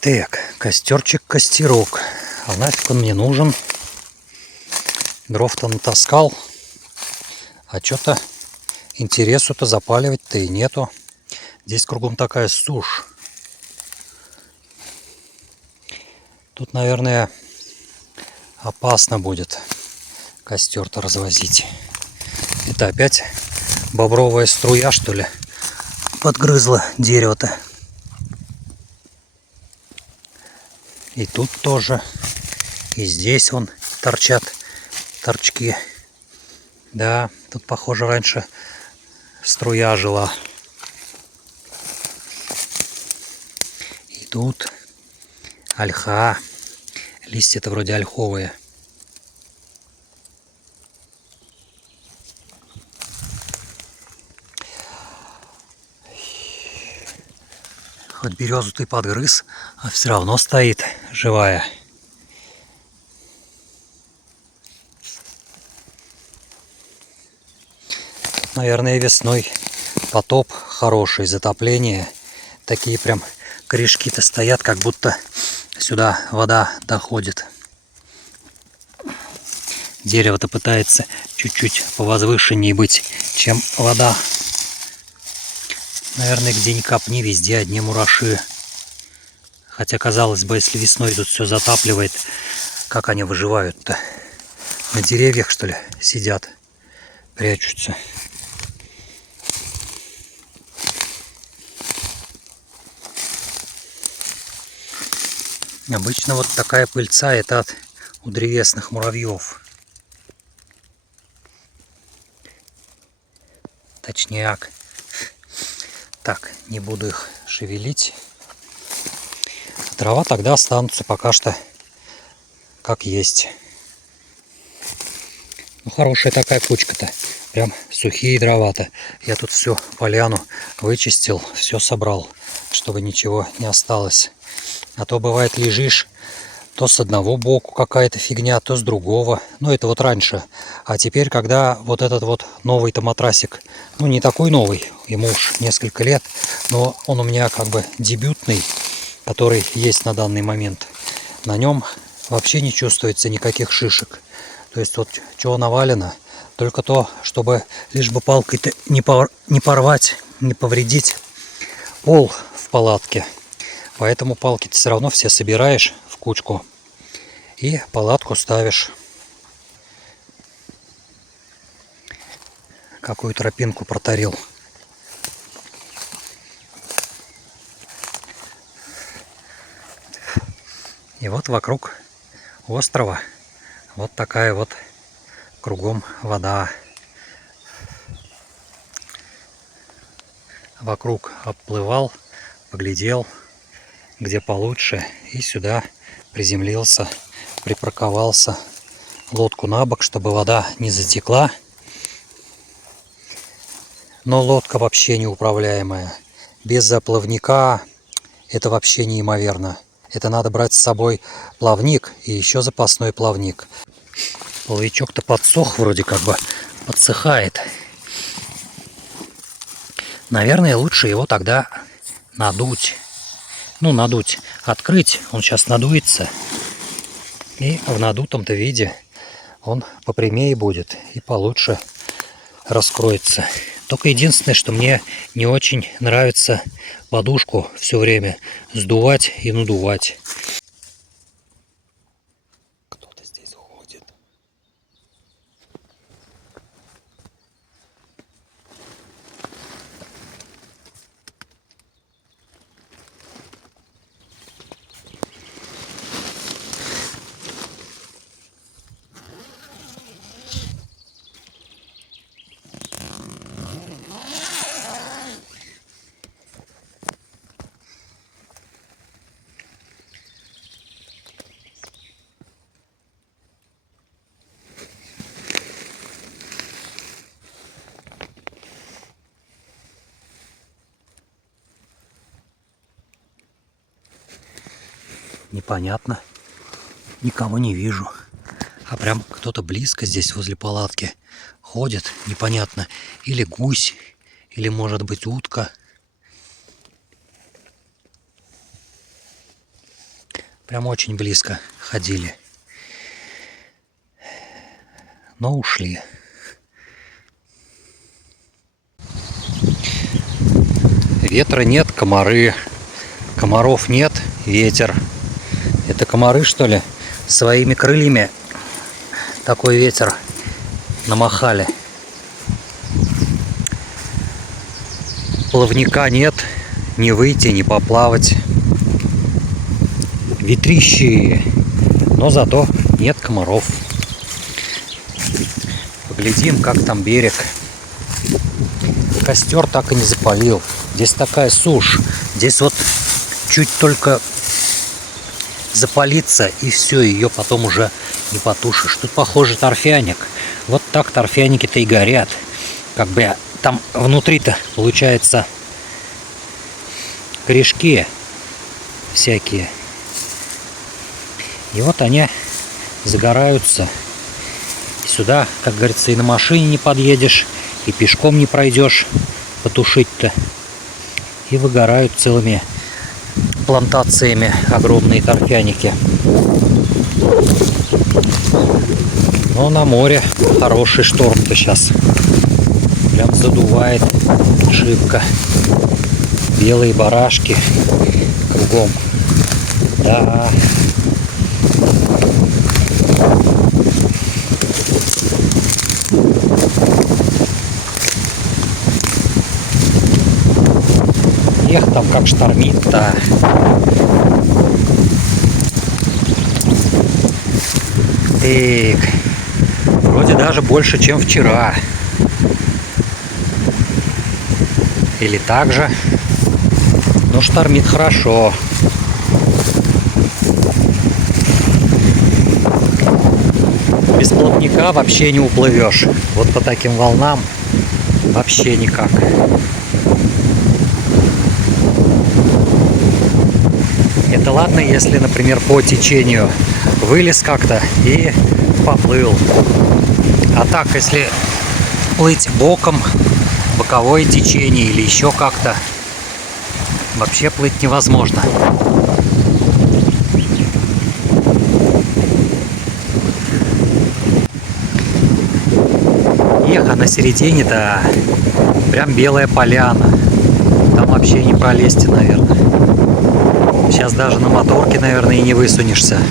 Так, костерчик-костерок. А нафиг он мне нужен? Дров-то натаскал. А что-то интересу-то запаливать-то и нету. Здесь кругом такая сушь. Тут, наверное, опасно будет костер-то развозить. Это опять бобровая струя, что ли, подгрызла дерево-то. И тут тоже. И здесь вон торчат торчки. Да, тут, похоже, раньше струя жила. И тут ольха. Листья-то вроде ольховые. Хоть березу ты подгрыз, а все равно стоит живая. Наверное, весной потоп хороший, затопление. Такие прям корешки-то стоят, как будто сюда вода доходит. Дерево-то пытается чуть-чуть повозвышеннее быть, чем вода. Наверное, где ни копни, везде одни мураши. Хотя, казалось бы, если весной тут все затапливает, как они выживают-то? На деревьях, что ли, сидят, прячутся. Обычно вот такая пыльца — это у древесных муравьев. Точняк. Так, не буду их шевелить. Дрова тогда останутся пока что как есть. Ну, хорошая такая кучка-то. Прям сухие дрова-то. Я тут всю поляну вычистил, все собрал, чтобы ничего не осталось. А то бывает лежишь, то с одного боку какая-то фигня, то с другого. Ну, это вот раньше. А теперь, когда вот этот вот новый-то матрасик, ну, не такой новый, ему уж несколько лет, но он у меня как бы дебютный, который есть на данный момент. На нем вообще не чувствуется никаких шишек. То есть вот чего навалено, только то, чтобы лишь бы палкой-то не порвать, не повредить пол в палатке. Поэтому палки ты все равно все собираешь в кучку и палатку ставишь. Какую тропинку протарил. И вот вокруг острова вот такая вот кругом вода. Вокруг обплывал, поглядел, где получше, и сюда приземлился, припарковался, лодку на бок, чтобы вода не затекла. Но лодка вообще неуправляемая. Без заплавника это вообще неимоверно. Это надо брать с собой плавник и еще запасной плавник. Плавничок-то подсох, вроде как бы подсыхает. Наверное, лучше его тогда надуть. Ну, надуть, открыть, он сейчас надуется. И в надутом-то виде он попрямее будет и получше раскроется. Только единственное, что мне не очень нравится подушку все время сдувать и надувать. Кто-то здесь ходит. Непонятно. Никого не вижу. А прям кто-то близко здесь возле палатки ходит. Непонятно. Или гусь, или может быть утка. Прям очень близко ходили. Но ушли. Ветра нет, комары. Комаров нет, ветер. Это комары, что ли? Своими крыльями такой ветер намахали. Плавника нет, не выйти, не поплавать. Ветрищи, но зато нет комаров. Поглядим, как там берег. Костер так и не запалил. Здесь такая сушь. Здесь вот чуть только запалится, и все, ее потом уже не потушишь. Тут, похоже, торфяник. Вот так торфяники-то и горят. Как бы там внутри-то, получается, корешки всякие. И вот они загораются. И сюда, как говорится, и на машине не подъедешь, и пешком не пройдешь потушить-то. И выгорают целыми плантациями огромные торфяники. Но на море хороший шторм-то сейчас. Прям задувает шибко. Белые барашки кругом. Да. Эх, там как штормит-то. Эх, вроде даже больше, чем вчера. Или так же. Но штормит хорошо. Без плотника вообще не уплывешь. Вот по таким волнам вообще никак. Это ладно, если, например, по течению вылез как-то и поплыл. А так, если плыть боком, боковое течение или еще как-то, вообще плыть невозможно. Эх, а на середине-то прям белая поляна. Там вообще не пролезть, наверное. Сейчас даже на моторке, наверное, и не высунешься.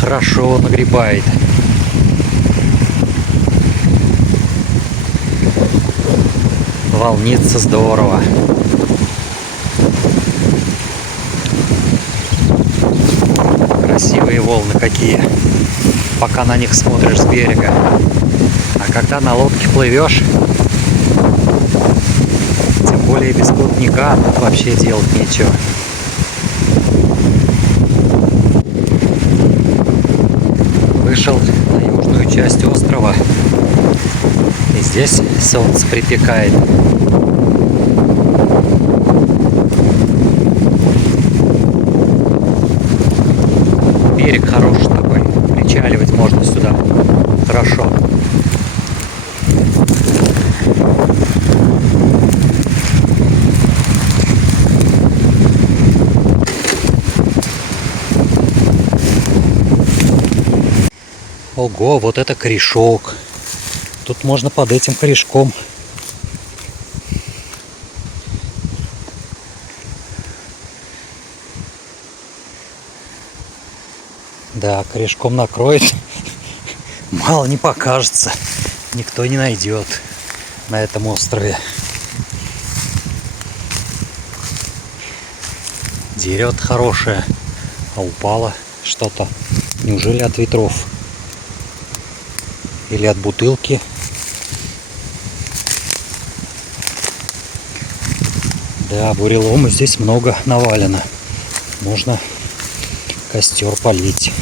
Хорошо нагребает. Волнится здорово. Красивые волны какие, пока на них смотришь с берега. А когда на лодке плывешь, тем более без плотника, тут вообще делать нечего. Вышел на южную часть острова, и здесь солнце припекает. Берег хороший такой, причаливать можно сюда хорошо. Ого, вот это корешок. Тут можно под этим корешком. Да, корешком накроет. Мало не покажется. Никто не найдет на этом острове. Дерево хорошее, а упало что-то. Неужели от ветров? Или от бутылки? Да, бурелома здесь много навалено. Можно костер полить.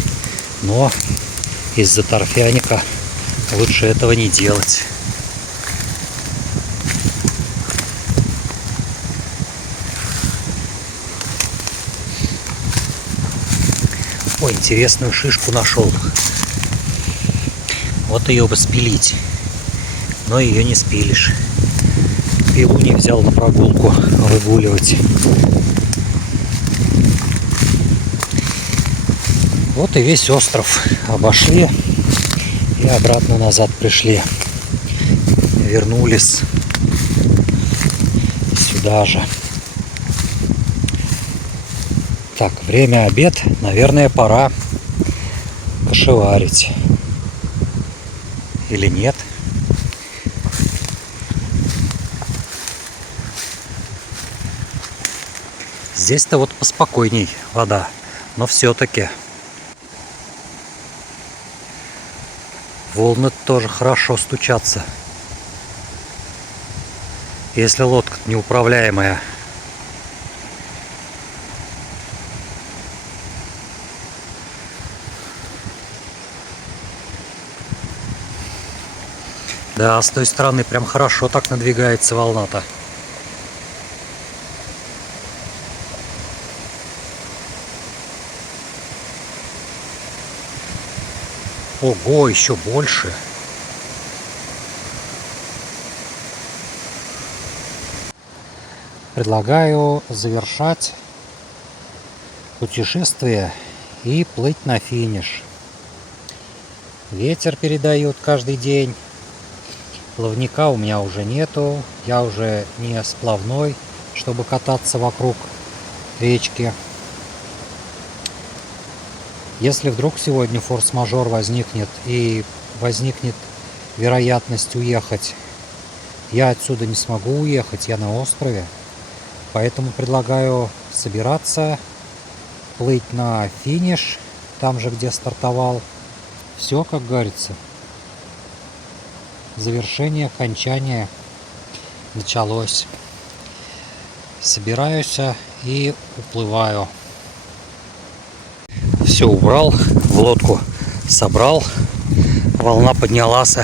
Но из-за торфяника лучше этого не делать. Ой, интересную шишку нашел. Вот ее бы спилить. Но ее не спилишь. Пилу не взял на прогулку выгуливать. Вот и весь остров обошли и обратно назад пришли. Вернулись сюда же. Так, время обед. Наверное, пора кошеварить. Или нет? Здесь-то вот поспокойней вода, но все-таки волны тоже хорошо стучатся, если лодка неуправляемая. Да, с той стороны прям хорошо так надвигается волна-то. Ого, еще больше. Предлагаю завершать путешествие и плыть на финиш. Ветер передает каждый день. Плавника у меня уже нету. Я уже не сплавной, чтобы кататься вокруг речки. Если вдруг сегодня форс-мажор возникнет и возникнет вероятность уехать, я отсюда не смогу уехать, я на острове. Поэтому предлагаю собираться, плыть на финиш, там же, где стартовал. Все, как говорится. Завершение, окончание началось. Собираюсь и уплываю. Все убрал, в лодку собрал. Волна поднялась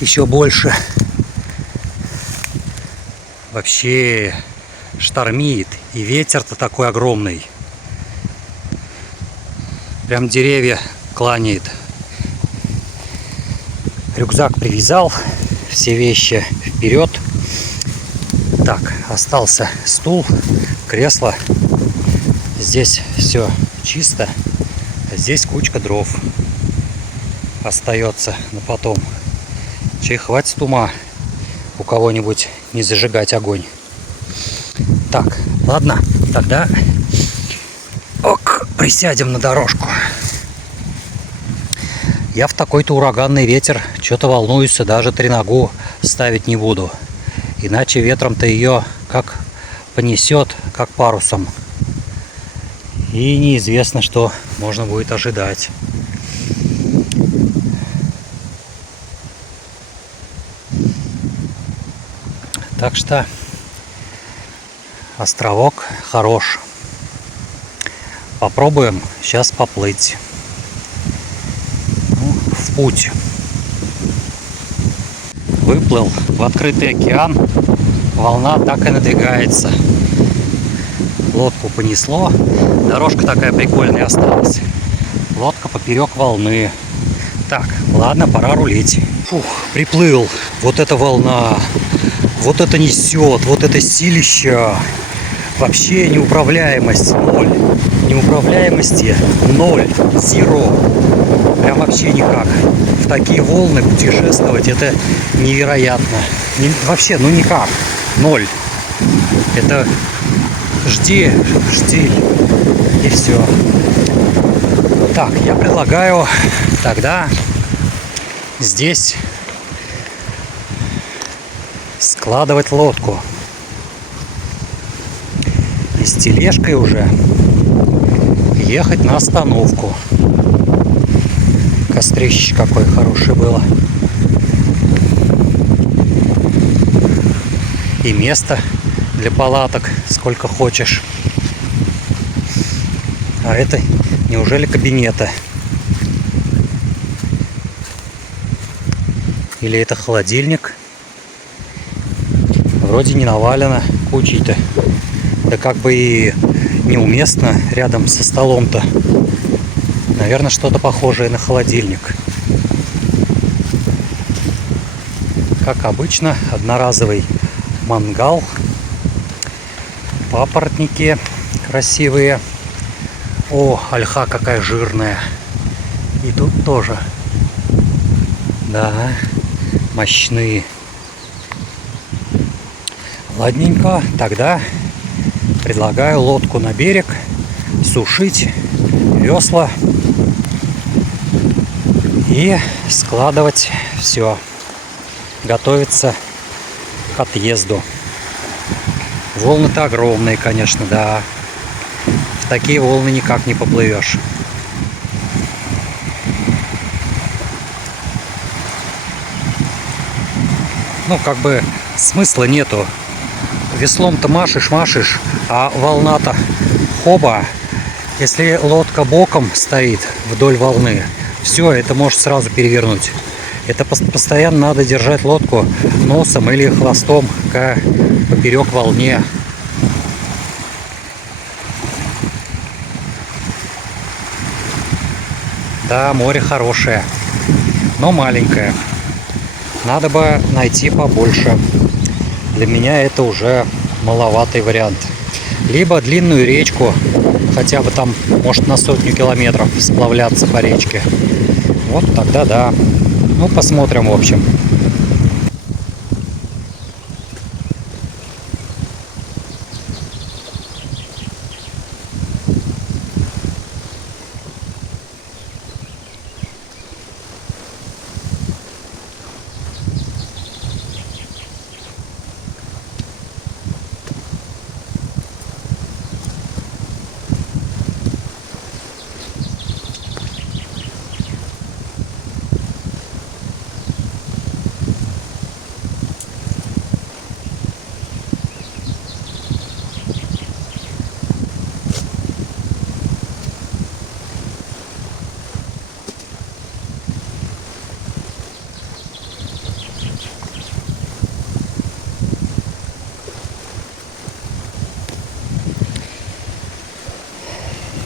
еще больше. Вообще штормит. И ветер-то такой огромный. Прям деревья кланяет. Рюкзак привязал. Все вещи вперед. Так, остался стул, кресло. Здесь все чисто. Здесь кучка дров остается на потом. Чей хватит ума у кого-нибудь не зажигать огонь. Так, ладно, тогда присядем на дорожку. Я в такой-то ураганный ветер что-то волнуюсь, даже треногу ставить не буду. Иначе ветром-то ее как понесет, как парусом. И неизвестно, что можно будет ожидать. Так что островок хорош. Попробуем сейчас поплыть. Ну, в путь. Выплыл в открытый океан. Волна так и надвигается. Лодку понесло. Дорожка такая прикольная осталась. Лодка поперек волны. Так, ладно, пора рулить. Фух, приплыл. Вот эта волна. Вот это несет. Вот это силища. Вообще неуправляемость 0. Неуправляемости 0. Зеро. Прям вообще никак. В такие волны путешествовать это невероятно. Вообще, ну никак. 0. Это жди, и все. Так, я предлагаю тогда здесь складывать лодку. И с тележкой уже ехать на остановку. Кострище какое хорошее было. И место для палаток сколько хочешь. А это неужели кабинета? Или это холодильник? Вроде не навалено кучей-то. Да как бы и неуместно рядом со столом-то. Наверное, что-то похожее на холодильник. Как обычно, одноразовый мангал. Папоротники красивые О, ольха какая жирная. И тут тоже. Да, мощные. Ладненько, тогда предлагаю лодку на берег, сушить весла и складывать все. Готовиться к отъезду. Волны-то огромные, конечно, да. В такие волны никак не поплывешь. Ну, как бы смысла нету. Веслом-то машешь, а волна-то хоба. Если лодка боком стоит вдоль волны, все, это может сразу перевернуть. Это постоянно надо держать лодку носом или хвостом поперек волне. Да, море хорошее, но маленькое. Надо бы найти побольше. Для меня это уже маловатый вариант. Либо длинную речку, хотя бы там, может, на 100 километров сплавляться по речке. Вот тогда да. Ну, посмотрим, в общем.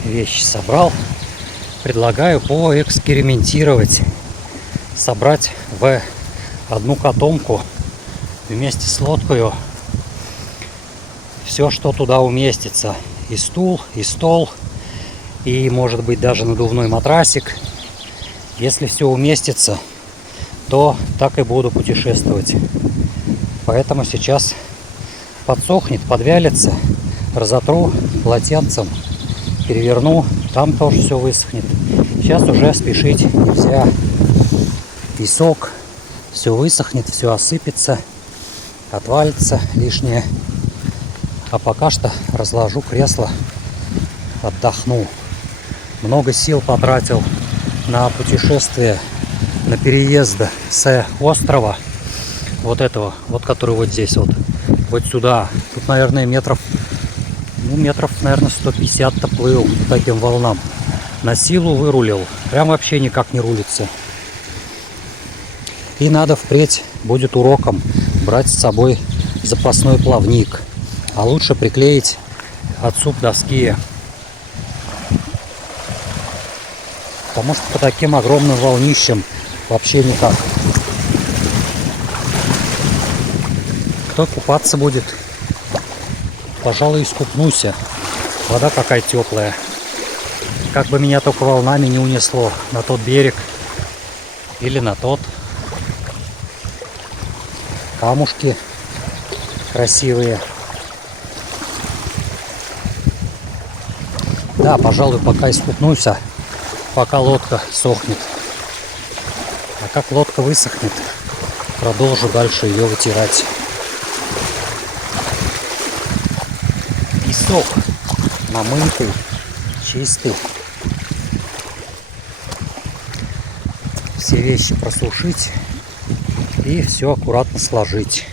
Вещи собрал. Предлагаю поэкспериментировать. Собрать в одну котомку вместе с лодкой все, что туда уместится. И стул, и стол, и, может быть, даже надувной матрасик. Если все уместится, то так и буду путешествовать. Поэтому сейчас подсохнет, подвялится, разотру полотенцем, переверну, там тоже все высохнет. Сейчас уже спешить нельзя. Песок, все высохнет, все осыпется, отвалится лишнее. А пока что разложу кресло, отдохну. Много сил потратил на путешествие, на переезд с острова вот этого, вот который вот здесь вот сюда. Тут, наверное, метров, наверное, 150-то плыл по таким волнам. На силу вырулил, прям вообще никак не рулится. И надо впредь, будет уроком, брать с собой запасной плавник, а лучше приклеить от суп доски. Потому что по таким огромным волнищам вообще никак. Кто купаться будет, пожалуй, искупнусь. Вода какая теплая. Как бы меня только волнами не унесло на тот берег или на тот. Камушки красивые. Да, пожалуй, пока искупнусь, пока лодка сохнет. А как лодка высохнет, продолжу дальше ее вытирать. Песок намытый, чистый. Все вещи просушить и все аккуратно сложить.